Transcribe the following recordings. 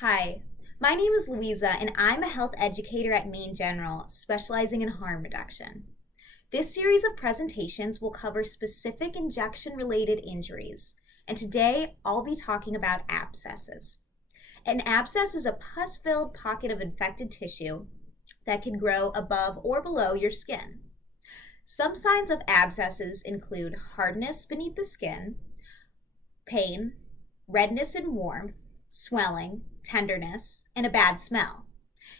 Hi, my name is Louisa and I'm a health educator at MaineGeneral, specializing in harm reduction. This series of presentations will cover specific injection-related injuries, and today I'll be talking about abscesses. An abscess is a pus-filled pocket of infected tissue that can grow above or below your skin. Some signs of abscesses include hardness beneath the skin, pain, redness and warmth, swelling, tenderness, and a bad smell.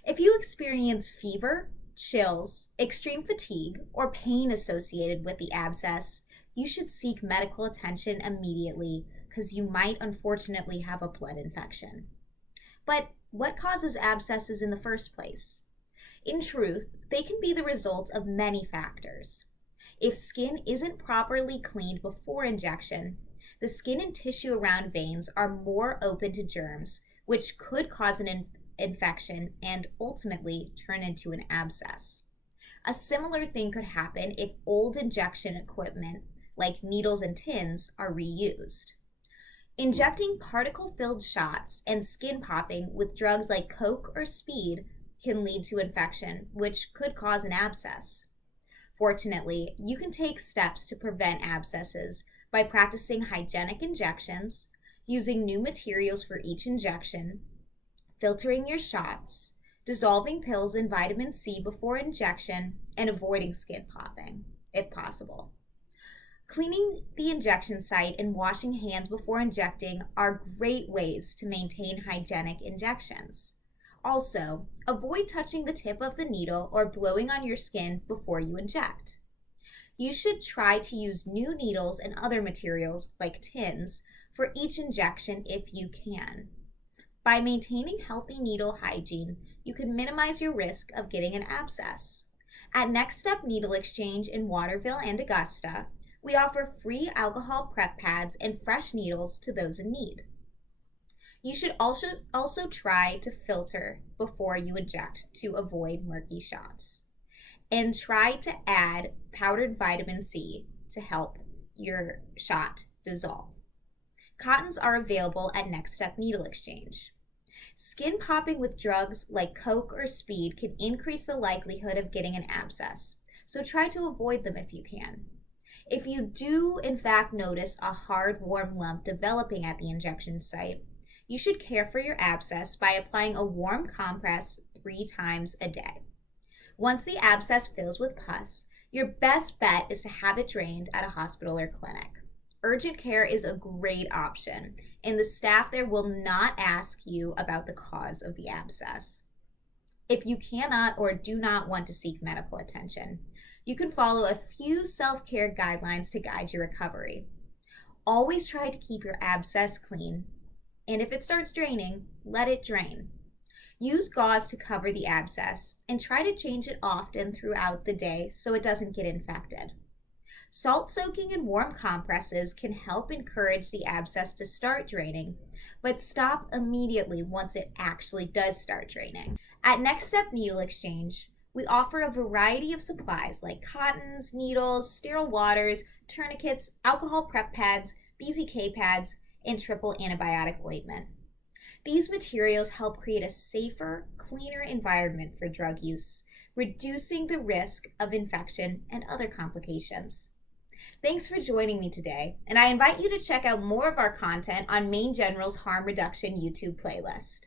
If you experience fever, chills, extreme fatigue, or pain associated with the abscess, you should seek medical attention immediately because you might unfortunately have a blood infection. But what causes abscesses in the first place? In truth, they can be the result of many factors. If skin isn't properly cleaned before injection, the skin and tissue around veins are more open to germs, which could cause an infection and ultimately turn into an abscess. A similar thing could happen if old injection equipment, like needles and tins, are reused. Injecting particle-filled shots and skin popping with drugs like Coke or Speed can lead to infection, which could cause an abscess. Fortunately, you can take steps to prevent abscesses by practicing hygienic injections, using new materials for each injection, filtering your shots, dissolving pills in vitamin C before injection, and avoiding skin popping, if possible. Cleaning the injection site and washing hands before injecting are great ways to maintain hygienic injections. Also, avoid touching the tip of the needle or blowing on your skin before you inject. You should try to use new needles and other materials, like tins, for each injection if you can. By maintaining healthy needle hygiene, you can minimize your risk of getting an abscess. At Next Step Needle Exchange in Waterville and Augusta, we offer free alcohol prep pads and fresh needles to those in need. You should also try to filter before you inject to avoid murky shots. And try to add powdered vitamin C to help your shot dissolve. Cottons are available at Next Step Needle Exchange. Skin popping with drugs like Coke or Speed can increase the likelihood of getting an abscess, so try to avoid them if you can. If you do in fact notice a hard, warm lump developing at the injection site, you should care for your abscess by applying a warm compress 3 times a day. Once the abscess fills with pus, your best bet is to have it drained at a hospital or clinic. Urgent care is a great option, and the staff there will not ask you about the cause of the abscess. If you cannot or do not want to seek medical attention, you can follow a few self-care guidelines to guide your recovery. Always try to keep your abscess clean, and if it starts draining, let it drain. Use gauze to cover the abscess and try to change it often throughout the day so it doesn't get infected. Salt soaking and warm compresses can help encourage the abscess to start draining, but stop immediately once it actually does start draining. At Next Step Needle Exchange, we offer a variety of supplies like cottons, needles, sterile waters, tourniquets, alcohol prep pads, BZK pads, and triple antibiotic ointment. These materials help create a safer, cleaner environment for drug use, reducing the risk of infection and other complications. Thanks for joining me today, and I invite you to check out more of our content on MaineGeneral's Harm Reduction YouTube playlist.